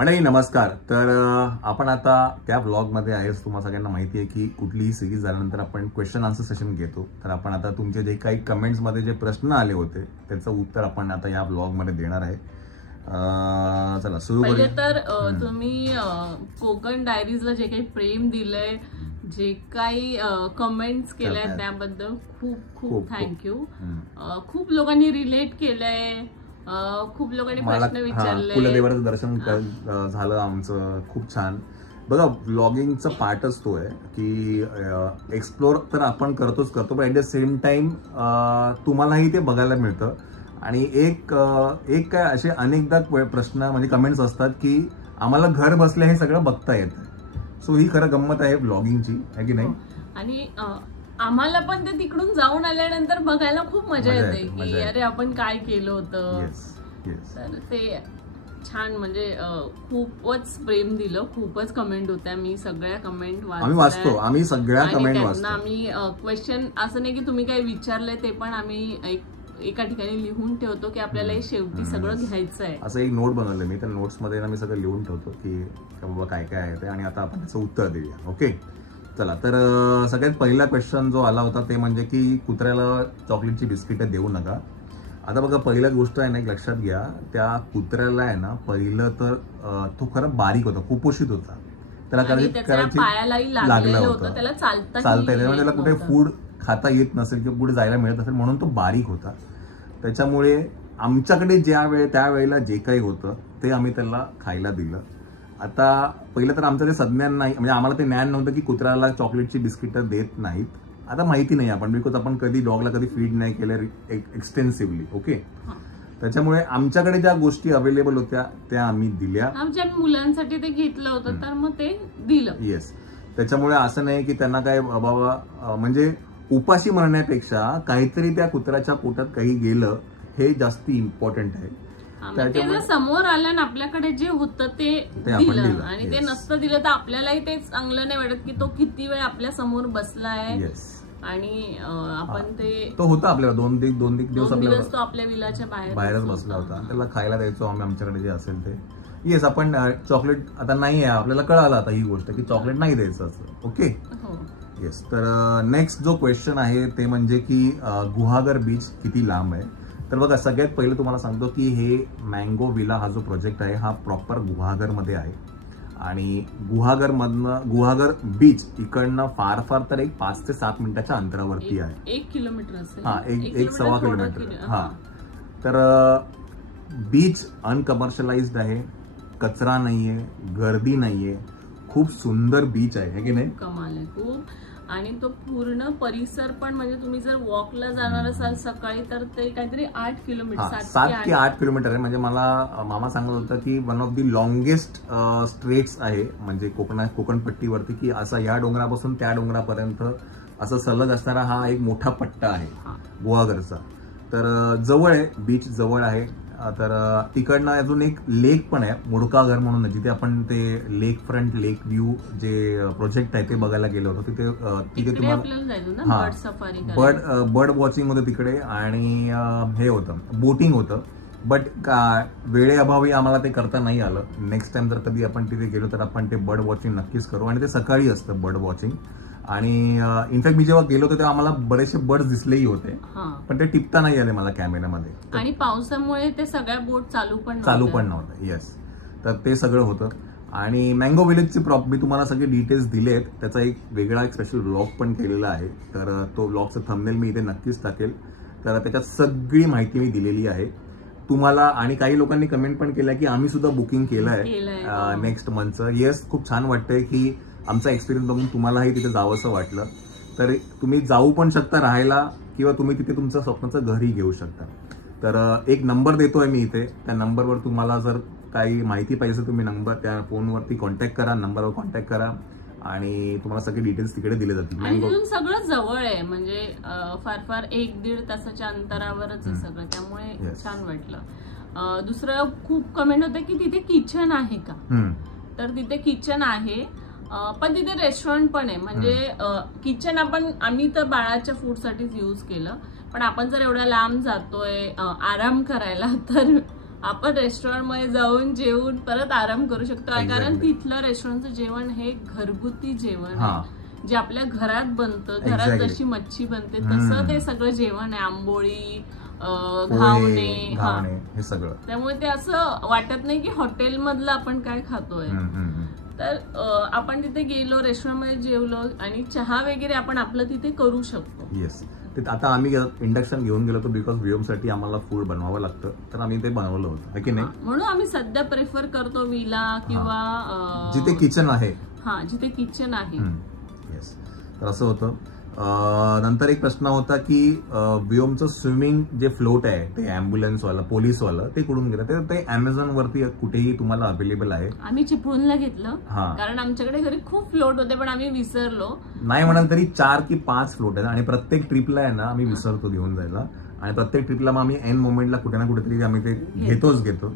मंडळी नमस्कार. तर आपण आता त्या ब्लॉगमध्ये आहे. तुम्हाला सगळ्यांना माहिती आहे की कुठलीही सिरीज झाल्यानंतर आपण क्वेश्चन आन्सर सेशन घेतो. तर आपण आता तुमचे जे काही कमेंट्समध्ये जे प्रश्न आले होते त्याचं उत्तर आपण आता या ब्लॉगमध्ये देणार आहे. चला सुरू करूया. तर तुम्ही कोकण डायरीजला जे काही प्रेम दिलंय, जे काही कमेंट्स केल्या त्याबद्दल खूप खूप थँक्यू. खूप लोकांनी रिलेट केलंय, खूप लोकांनी प्रश्न विचारले. कुलदेवाचं दर्शन झालं आमचं, खूप छान. बघा, ब्लॉगिंगचं पार्टच तो आहे की एक्सप्लोर तर आपण करतो पण ऍट द सेम टाइम तुम्हालाही ते बघायला मिळतं. आणि एक काय असे अनेकदा प्रश्न म्हणजे कमेंट्स असतात की आम्हाला घर बसल्या हे सगळं बघता येतं. सो ही खरं गंमत आहे ब्लॉगिंगची, आहे की नाही? आणि आम्हाला पण ते तिकडून जाऊन आल्यानंतर बघायला खूप मजा येते की अरे आपण काय केलं होतं. तर ते छान, म्हणजे खूपच प्रेम दिलं, खूपच कमेंट होत्या. मी सगळ्या कमेंट वाचतो, आम्ही सगळ्या कमेंट वाचतो. आम्ही क्वेश्चन असं नाही की तुम्ही काही विचारले, ते पण आम्ही एका ठिकाणी लिहून ठेवतो की आपल्याला हे शेवटी सगळं घ्यायचं आहे. असं एक नोट बनवलं मी, त्या नोट्समध्ये मी सगळं लिहून ठेवतो की बाबा काय काय आहे ते, आणि आता आपण त्याचं उत्तर देऊया. ओके, चला. तर सगळ्यात पहिला क्वेश्चन जो आला होता ते म्हणजे की कुत्र्याला चॉकलेटची बिस्किटं देऊ नका. आता बघा, पहिल्या गोष्ट आहे ना, एक लक्षात घ्या, त्या कुत्र्याला आहे ना, पहिलं तर तो खरं बारीक होता, कुपोषित होता. त्याला लागलं होतं, त्याला चालता येतं, त्याला कुठे फूड खाता येत नसेल किंवा कुठे जायला मिळत नसेल, म्हणून तो बारीक होता. त्याच्यामुळे आमच्याकडे त्यावेळेला जे काही होतं ते आम्ही त्याला खायला दिलं. आता पहिलं तर आमचं ते संज्ञान नाही, म्हणजे आम्हाला ते ज्ञान नव्हतं की कुत्र्याला चॉकलेटची बिस्किटं देत नाहीत. आता माहिती नाही आपण, बिकॉज आपण कधी डॉगला कधी फीड नाही केलं एक्सटेन्सिव्हली. ओके, त्याच्यामुळे आमच्याकडे ज्या गोष्टी अवेलेबल होत्या त्या आम्ही दिल्या. आमच्या मुलांसाठी ते घेतलं होतं तर मग ते दिलं. येस, त्याच्यामुळे असं नाही की त्यांना काय बाबा, म्हणजे उपाशी मरण्यापेक्षा काहीतरी त्या कुत्र्याच्या पोटात काही गेलं हे जास्त इम्पॉर्टंट आहे. समोर आलं ना, आपल्याकडे जे होतं ते दिलं, आणि ते नसतं दिलं तर आपल्यालाही ते चांगलं नाही वाटत की तो किती वेळ आपल्या समोर बसलाय. आणि आपण तो होता आपल्याला दोन दिवस तो आपल्या विलाच्या बाहेरच बसला होता. त्याला खायला द्यायचो आम्ही आमच्याकडे जे असेल ते. येस, आपण चॉकलेट आता नाही आहे, आपल्याला कळालं आता ही गोष्ट की चॉकलेट नाही द्यायचं असं. Okay, yes. तर नेक्स्ट जो क्वेश्चन आहे ते म्हणजे की गुहागर बीच किती लांब आहे. तर बघा, सगळ्यात पहिलं तुम्हाला सांगतो की हे मँगो विला हा जो प्रोजेक्ट आहे हा प्रॉपर गुहागरमध्ये आहे. आणि गुहागर बीच इकडनं फार तर एक 5 ते 7 मिनिटाच्या अंतरावरती आहे. 1 किलोमीटर असेल. हा, एक सव्वा किलोमीटर. हा, तर बीच अनकमर्शियलाइज्ड आहे, कचरा नाहीये, गर्दी नाहीये, खूप सुंदर बीच आहे की नाही? कमाल आहे खूप. आणि तो पूर्ण परिसर पण, म्हणजे तुम्ही जर वॉकला जाणार असाल सकाळी तर ते काहीतरी 8 किलोमीटर 7 की 8 किलोमीटर आहे. म्हणजे मला मामा सांगत होतं की one of the longest straits आहे म्हणजे कोकणपट्टीवरती, की असा या डोंगरापासून त्या डोंगरापर्यंत असं सलग असणारा हा एक मोठा पट्टा आहे गुहागरचा. तर जवळ आहे, बीच जवळ आहे. तर तिकडनं अजून एक लेक पण आहे, मुडकाघर म्हणून, जिथे आपण ते लेक फ्रंट लेक व्ह्यू जे प्रोजेक्ट आहे ते बघायला गेलो होतो. तिथे तुम्हाला बर्ड वॉचिंग होतं तिकडे, आणि हे होतं, बोटिंग होतं. बट वेळेअभावी आम्हाला ते करता नाही आलं. नेक्स्ट टाइम जर कधी आपण तिथे गेलो तर आपण ते बर्ड वॉचिंग नक्कीच करू. आणि ते सकाळी असतं बर्ड वॉचिंग. आणि इनफॅक्ट मी जेव्हा गेलो होतो तेव्हा आम्हाला बरेचसे बर्ड्स दिसलेही होते, पण ते टिपता नाही आले मला कॅमेऱ्यामध्ये. आणि पावसामुळे ते सगळ्या बोट चालू पण नव्हतं. येस, तर ते सगळं होतं. आणि मँगो विलेजचे मी तुम्हाला सगळे डिटेल्स दिलेत. त्याचा एक वेगळा स्पेशल व्लॉग पण केलेला आहे, तर तो व्लॉगचं थंबनेल मी इथे नक्कीच टाकेल. तर त्याच्यात सगळी माहिती मी दिलेली आहे तुम्हाला. आणि काही लोकांनी कमेंट पण केल्या की आम्ही सुद्धा बुकिंग केलं आहे नेक्स्ट मंथचं. येस, खूप छान वाटतंय की आमचा एक्सपिरियन्स बघून तुम्हालाही तिथे जावंसं वाटलं तर तुम्ही जाऊ पण शकता राहायला, किंवा तुम्ही तिथे तुमचं स्वप्नाचं घरही घेऊ शकता. तर एक नंबर देतोय मी इथे, त्या नंबरवर तुम्हाला जर काही माहिती पाहिजे तुम्ही त्या फोनवरती कॉन्टॅक्ट करा, नंबरवर कॉन्टॅक्ट करा, आणि तुम्हाला सगळे डिटेल्स तिकडे दिले जातील. सगळं जवळ आहे, म्हणजे फार 1-1.5 तासाच्या अंतरावरच आहे सगळं, त्यामुळे छान वाटलं. दुसरं खूप कमेंट होते की तिथे किचन आहे का, तर तिथे किचन आहे, पण तिथे रेस्टॉरंट पण आहे. म्हणजे किचन आम्ही तर बाळाच्या फूडसाठीच यूज केलं, पण आपण जर एवढ्या लांब जातोय आराम करायला तर आपण रेस्टॉरंट मध्ये जाऊन जेवून परत आराम करू शकतो. कारण तिथलं रेस्टॉरंटचं जेवण हे घरगुती जेवण आहे, जे आपल्या घरात बनतं. घरात जशी मच्छी बनते तसं ते सगळं जेवण आहे. आंबोळी, घावणे, हे सगळं. त्यामुळे ते असं वाटत नाही की हॉटेल मधलं आपण काय खातोय. तर आपण तिथे गेलो, रेस्टॉरंट मध्ये जेवलो आणि चहा वगैरे आपण आपलं तिथे करू शकतो. येस. आता आम्ही इंडक्शन घेऊन गेलो होतो बिकॉज व्हिओमसाठी आम्हाला फूड बनवावं लागतं, तर आम्ही ते बनवलं होतं की नाही. म्हणून आम्ही सध्या प्रेफर करतो विला किंवा जिथे किचन आहे. जिथे किचन आहे. येस. तर असं होतं. नंतर एक प्रश्न होता की व्हिओमचं स्विमिंग जे फ्लोट आहे ते ॲम्ब्युलन्सवाला, पोलीसवाला, ते कुठून गेलं? ते Amazon वरती कुठेही तुम्हाला अवेलेबल आहे. आम्ही चिपळूणला घेतलं कारण आमच्याकडे घरी खूप फ्लोट होते, पण आम्ही विसरलो. नाही म्हणाल तरी 4 की 5 फ्लोट आहेत आणि प्रत्येक ट्रिपला आहे ना आम्ही विसरतो घेऊन जायला, आणि प्रत्येक ट्रिपला मग आम्ही एन मोमेंटला कुठे ना कुठेतरी आम्ही ते घेतो.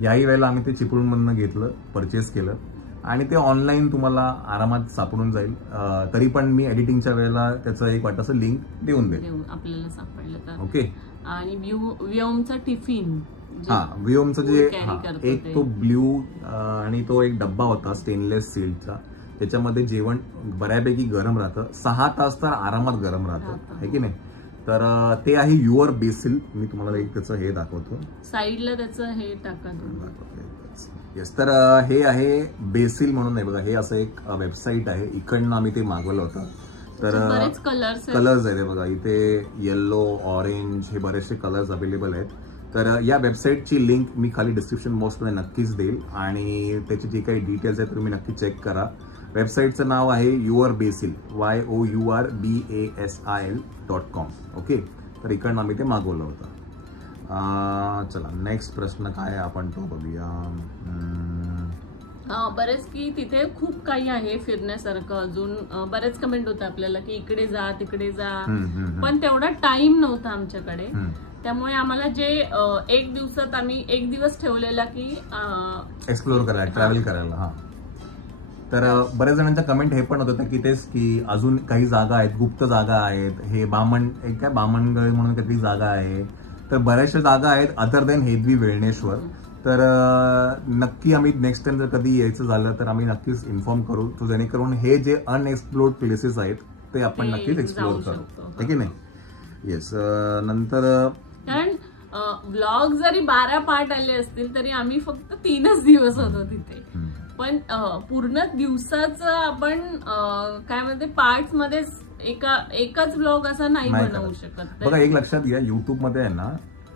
याही वेळेला आम्ही ते चिपळूणमधनं घेतलं, परचेस केलं आणि ते ऑनलाईन तुम्हाला आरामात सापडून जाईल. तरी पण मी एडिटिंगच्या वेळेला त्याचं एक वाटाचं लिंक देऊन देईल आपल्याला सापडलं तर. ओके. आणि व्हिओमचा टिफिन, व्हिओमचा जे एक तो ब्ल्यू आणि तो एक डब्बा होता स्टेनलेस स्टीलचा, त्याच्यामध्ये जेवण बऱ्यापैकी गरम राहतं. 6 तास तर आरामात गरम राहतं, आहे की नाही. तर ते आहे युअर बेसिल. मी तुम्हाला एक त्याचं हे दाखवतो, साईडला त्याचं हे टाका. येस. तर हे आहे बेसिल म्हणून आहे बघा. हे असं एक वेबसाईट आहे, इकडनं आम्ही ते मागवलं होतं. तर बरेच कलर्स आहेत बघा, इथे येल्लो, ऑरेंज, हे बरेचसे कलर्स अवेलेबल आहेत. तर या वेबसाईटची लिंक मी खाली डिस्क्रिप्शन बॉक्समध्ये नक्कीच देईल आणि त्याची जी काही डिटेल्स आहेत तुम्ही नक्की चेक करा. वेबसाईटचं नाव आहे युअर बेसिल, yourbasil.com. ओके. तर इकडनं आम्ही ते मागवलं होतं. चला नेक्स्ट प्रश्न काय आहे आपण तो बघूया. बरेच की तिथे खूप काही आहे फिरण्यासारखं. अजून बरेच कमेंट होते आपल्याला की इकडे जा तिकडे जा, पण तेवढा टाइम नव्हता आमच्याकडे. त्यामुळे आम्हाला जे एक दिवसात आम्ही एक दिवस ठेवलेला की एक्सप्लोर करायला, ट्रॅव्हल करायला. तर बऱ्याच जणांचा कमेंट हे पण होतं की तेच की अजून काही जागा आहेत, गुप्त जागा आहेत. हे बामणगड म्हणून काहीतरी जागा आहे. तर बऱ्याचशा जागा आहेत अदर दॅन हेदवी वेळणेश्वर. तर नक्की आम्ही नेक्स्ट टाइम जर कधी यायचं झालं तर आम्ही नक्कीच इन्फॉर्म करू, तो जेणेकरून हे जे अनएक्सप्लोर्ड प्लेसेस आहेत ते आपण नक्कीच एक्सप्लोर करू, आहे की नाही. येस. नंतर कारण व्लॉग जरी 12 पार्ट आले असतील तरी आम्ही फक्त 3च दिवस होतो तिथे. पण पूर्ण दिवसाचं आपण काय म्हणते पार्ट्स मध्ये एकच ब्लॉग असा नाही बनवू शकत. बघा एक लक्षात घ्या, युट्यूब मध्ये आहे ना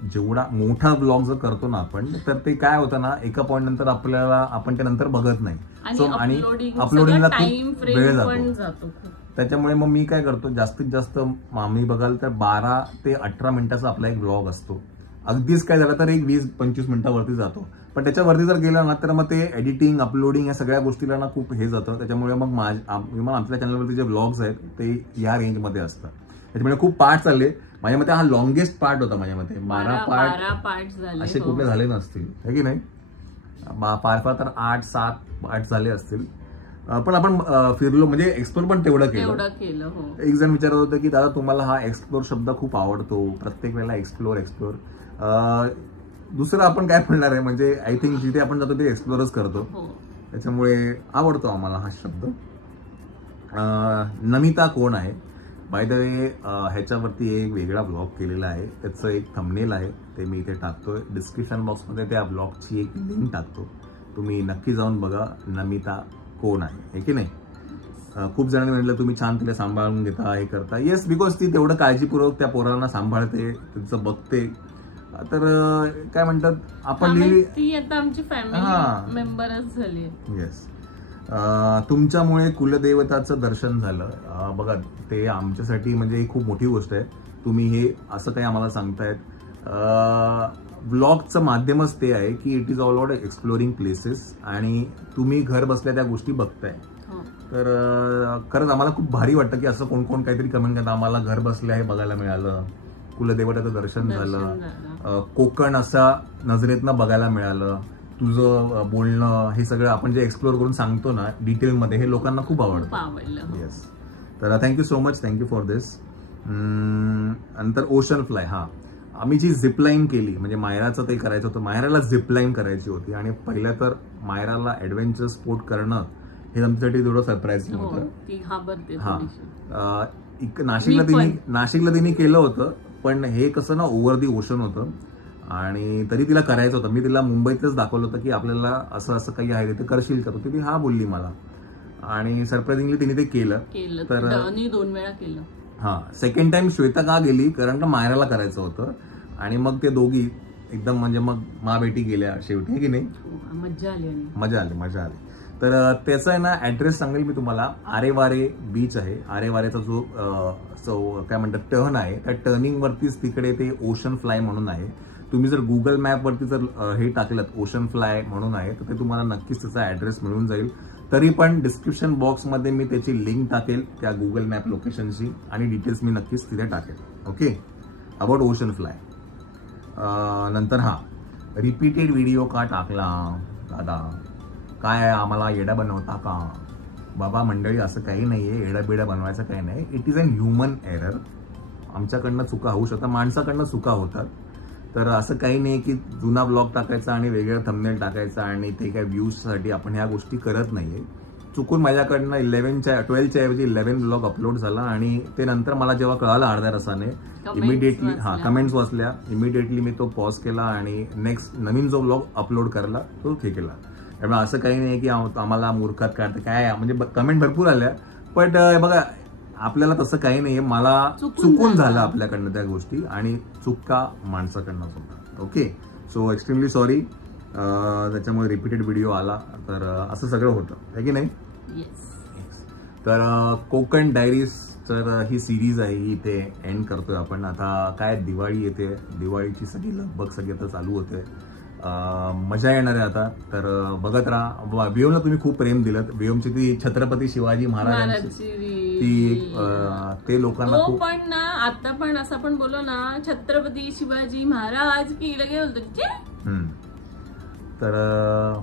जेवढा मोठा ब्लॉग जर करतो ना आपण, तर ते काय होतं ना एका पॉईंट नंतर आपण ते नंतर बघत नाही. आणि अपलोडिंगला खूप वेळ जातो. त्याच्यामुळे मग मी काय करतो, जास्तीत जास्त आम्ही बघाल तर 12 ते 18 मिनिटाचा आपला एक ब्लॉग असतो. अगदीच काय झालं तर एक 20-25 मिनिटावरती जातो. पण त्याच्यावरती जर गेला ना तर मग ते एडिटिंग, अपलोडिंग या सगळ्या गोष्टीला ना खूप हे जातं. त्याच्यामुळे मग आमच्या चॅनलवरती जे ब्लॉग्स आहेत ते या रेंजमध्ये असतात. त्याच्यामुळे खूप पार्ट चालले. माझ्या मते हा लॉंगेस्ट पार्ट होता. माझ्या मते 12 पार्ट असे कुठले झाले नसतील, है की नाही. फार तर 8-7 पार्ट झाले असतील. पण आपण फिरलो म्हणजे एक्सप्लोर पण तेवढं केलं. एक जण विचारत होतं की दादा तुम्हाला हा एक्सप्लोर शब्द खूप आवडतो, प्रत्येक वेळेला एक्सप्लोर. दुसरं आपण काय म्हणणार आहे, म्हणजे आय थिंक जिथे आपण जातो ते एक्सप्लोरच करतो. त्याच्यामुळे आवडतो आम्हाला हा शब्द. नमिता कोण आहे? बाय द वे ह्याच्यावरती एक वेगळा ब्लॉग केलेला आहे, त्याचं एक थंबनेल आहे, ते मी इथे टाकतोय. डिस्क्रिप्शन बॉक्समध्ये त्या ब्लॉगची एक लिंक टाकतो, तुम्ही नक्की जाऊन बघा नमिता कोण आहे की नाही. खूप जणांनी म्हटलं तुम्ही छान तिला सांभाळून घेता, हे करता. येस, बिकॉज ती तेवढं काळजीपूर्वक त्या पोरांना सांभाळते, त्यांचं बघते. तर काय म्हणतात आपण आमची फॅमिली मेंबरच झाली. येस. तुमच्यामुळे कुलदेवताचं दर्शन झालं. बघा ते आमच्यासाठी म्हणजे खूप मोठी गोष्ट आहे. तुम्ही हे असं काही आम्हाला सांगतायत. ब्लॉगचं माध्यमच ते आहे की it is all about exploring places आणि तुम्ही घर बसल्या त्या गोष्टी बघताय. तर खरंच आम्हाला खूप भारी वाटतं की असं कोण कोण काहीतरी कमेंट करतं, आम्हाला घर बसल्या हे बघायला मिळालं, कुलदेवताचं दर्शन झालं, कोकण असा नजरेतनं बघायला मिळालं, तुझं बोलणं, हे सगळं आपण जे एक्सप्लोर करून सांगतो ना डिटेलमध्ये, हे लोकांना खूप आवडतं. येस. तर thank you so much, thank you for this. नंतर ओशन फ्लाय. आम्ही जी झिपलाईन केली, म्हणजे मायराचं ते करायचं होतं, मायराला झिपलाईन करायची होती. आणि पहिलं तर मायराला ऍडव्हेंचर स्पोर्ट करणं हे आमच्यासाठी थोडं सरप्राईजिंग होतं. नाशिकला तिने केलं होतं, पण हे कसं ना ओव्हर दी ओशन होतं आणि तरी तिला करायचं होतं. मी तिला मुंबईतच दाखवलं होतं की आपल्याला असं असं काही आहे ते करशील का, ती हा बोलली मला आणि सरप्राइझिंगली तिने ते केलं. तर 2 वेळा केलं. हा, सेकंड टाइम श्वेता का गेली, कारण का मायराला करायचं होतं आणि मग ते दोघी एकदम म्हणजे मग मा बेटी गेल्या शेवटी, की नाही. मजा आली. तर त्याचा आहे ना ऍड्रेस सांगेल मी तुम्हाला. आरेवारे बीच आहे. आरेवारेचा जो काय म्हणतात टर्न आहे, त्या टर्निंग वरतीच तिकडे ते ओशन फ्लाय म्हणून आहे. तुम्ही जर गुगल मॅप वरती जर हे टाकलं ओशन फ्लाय म्हणून आहे तर ते तुम्हाला नक्कीच त्याचा ऍड्रेस मिळून जाईल. तरी पण डिस्क्रिप्शन बॉक्समध्ये मी त्याची लिंक टाकेल त्या गुगल मॅप लोकेशनची आणि डिटेल्स मी नक्कीच तिथे टाकेल. Okay, about ocean fly. नंतर हा रिपीटेड व्हिडिओ का टाकला दादा, काय आम्हाला येडा बनवता का? बाबा मंडळी, असं काही नाहीये, येडा बिडा बनवायचं काही नाही. It is an human error. आमच्याकडनं चुका होऊ शकतात, माणसाकडनं चुका होतात. तर असं काही नाही की जुना ब्लॉग टाकायचा आणि वेगळा थंबनेल टाकायचा आणि ते काय व्ह्यूजसाठी आपण ह्या गोष्टी करत नाहीये. चुकून माझ्याकडनं 12च्या ऐवजी 11 ब्लॉग अपलोड झाला आणि ते नंतर मला जेव्हा कळालं अर्ध्या रसाने, इमिडिएटली कमेंट्स वाचल्या, इमिडिएटली मी तो पॉज केला आणि नेक्स्ट नवीन जो ब्लॉग अपलोड करायला तो हे केला. त्यामुळे असं काही नाही की आम्हाला मूर्खात काढतं काय, म्हणजे कमेंट भरपूर आल्या, पण बघा आपल्याला तसं काही नाहीये. मला चुकून झालं आपल्याकडनं त्या गोष्टी आणि चुका माणसाकडनं होता. Okay, so extremely sorry. त्याच्यामुळे रिपीटेड व्हिडिओ आला, तर असं सगळं होतं आहे की नाही. तर कोकण डायरीज, तर ही सिरीज आहे ही इथे एंड करतोय आपण. आता काय दिवाळी येते, दिवाळीची सगळी लगबग सगळी आता चालू होते. मजा येणार आहे आता. तर बघत राहा. व्योमला तुम्ही खूप प्रेम दिलं. व्योमची ती छत्रपती शिवाजी महाराजांची ती ते लोकांना खूप, पण ना आता पण असं पण बोलो ना छत्रपती शिवाजी महाराज की लगे बोलतो. तर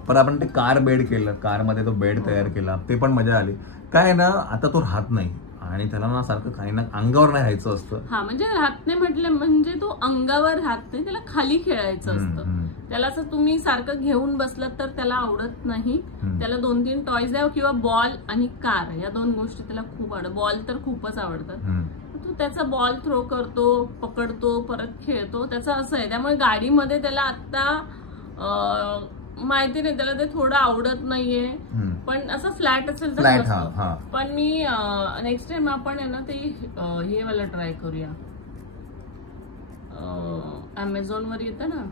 पण आपण ते कार बेड केलं, कारमध्ये तो बेड तयार केला, ते पण मजा आली. काय ना आता तो राहत नाही आणि त्याला ना सारखं काही ना अंगावर नाही राहायचं असतं. हा, म्हणजे राहत नाही म्हटलं म्हणजे तो अंगावर राहत नाही, त्याला खाली खेळायचं असतं. त्याला असं तुम्ही सारखं घेऊन बसलात तर त्याला आवडत नाही. त्याला 2-3 टॉयज द्या किंवा बॉल आणि कार, या 2 गोष्टी त्याला खूप आवडतात. बॉल तर खूपच आवडतात. तो त्याचा बॉल थ्रो करतो, पकडतो, परत खेळतो, त्याचं असं आहे. त्यामुळे गाडीमध्ये त्याला आता माहिती नाही, त्याला ते थोडं आवडत नाहीये. पण असं फ्लॅट असेल तर, पण मी नेक्स्ट टाइम आपण आहे ना ते हे वाला ट्राय करूया. अमेझॉन वर येतं ना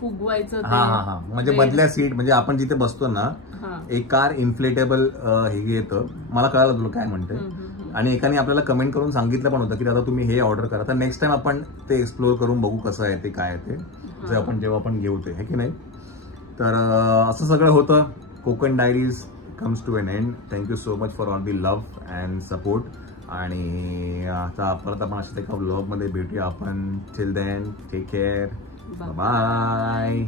फुगवायचं, म्हणजे मधल्या सीट, म्हणजे आपण जिथे बसतो ना एक कार इन्फ्लेटेबल हे येतं. मला कळालं तुला काय म्हणते. आणि एकाने आपल्याला कमेंट करून सांगितलं पण होतं की दादा तुम्ही हे ऑर्डर करा. तर नेक्स्ट टाइम आपण ते एक्सप्लोर करून बघू कसं आहे ते, काय आहे ते, जेव्हा आपण घेऊ ते, हे की नाही. तर असं सगळं होतं. Konkan diaries comes to an end. Thank you so much for all the love and support. आणि आता परत आपण अशाच एका व्लॉगमध्ये भेटूया आपण. Till then take care, bye.